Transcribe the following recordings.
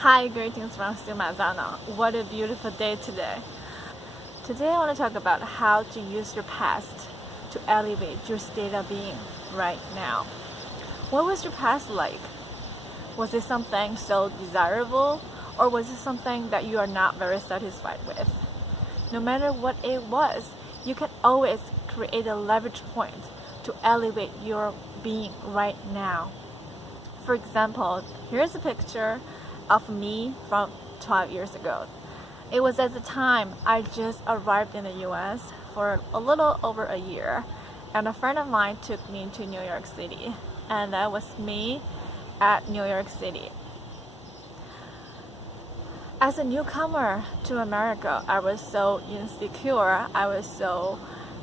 Hi, greetings from Maisano. What a beautiful day today. Today I want to talk about how to use your past to elevate your state of being right now. What was your past like? Was it something so desirable, or was it something that you are not very satisfied with? No matter what it was, you can always create a leverage point to elevate your being right now. For example, here's a picture of me from 12 years ago. It was at the time I just arrived in the US for a little over a year, and a friend of mine took me to New York City, and that was me at New York City. As a newcomer to America, I was so insecure, I was so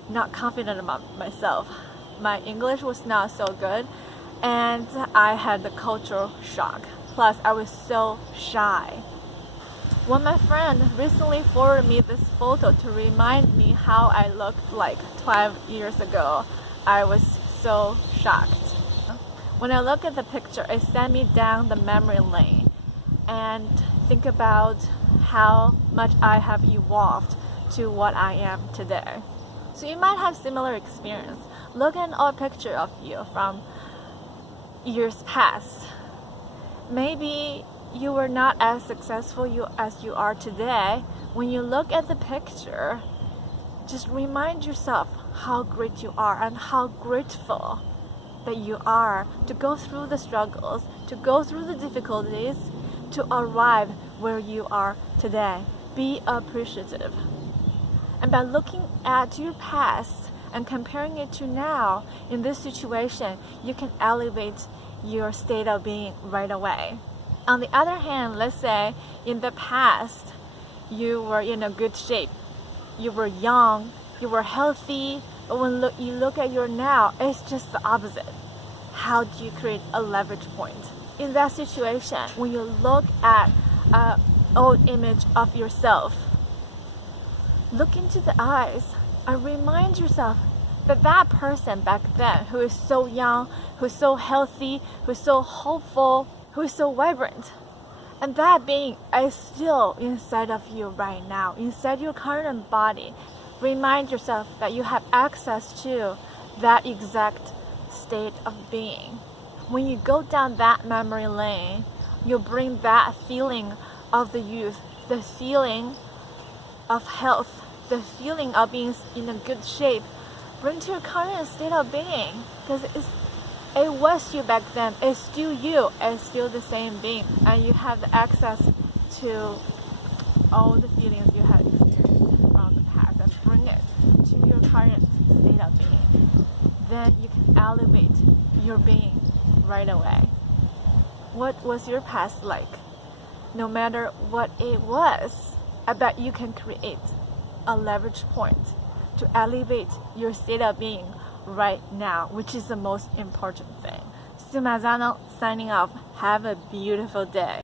not confident about myself. My English was not so good, and I had the cultural shock. Plus, I was so shy. When my friend recently forwarded me this photo to remind me how I looked like 12 years ago, I was so shocked. When I look at the picture, it sent me down the memory lane and think about how much I have evolved to what I am today. So you might have similar experience. Look at an old picture of you from years past. Maybe you were not as successful as you are today. When you look at the picture, just remind yourself how great you are and how grateful that you are to go through the struggles, to go through the difficulties, to arrive where you are today. Be appreciative. And by looking at your past and comparing it to now, in this situation, you can elevate your state of being right away. On the other hand, let's say in the past you were in a good shape, you were young, you were healthy, but when you look at your now, it's just the opposite. How do you create a leverage point? In that situation, when you look at an old image of yourself, look into the eyes and remind yourself that person back then who is so young, who's so healthy, who's so hopeful, who's so vibrant, and that being is still inside of you right now, inside your current body. Remind yourself that you have access to that exact state of being. When you go down that memory lane, you bring that feeling of the youth, the feeling of health, the feeling of being in a good shape, bring to your current state of being, because it was you back then, it's still you, it's still the same being, and you have the access to all the feelings you have experienced from the past and bring it to your current state of being. Then you can elevate your being right away. What was your past like? No matter what it was, I bet you can create a leverage point to elevate your state of being right now, which is the most important thing. Maisano signing off. Have a beautiful day.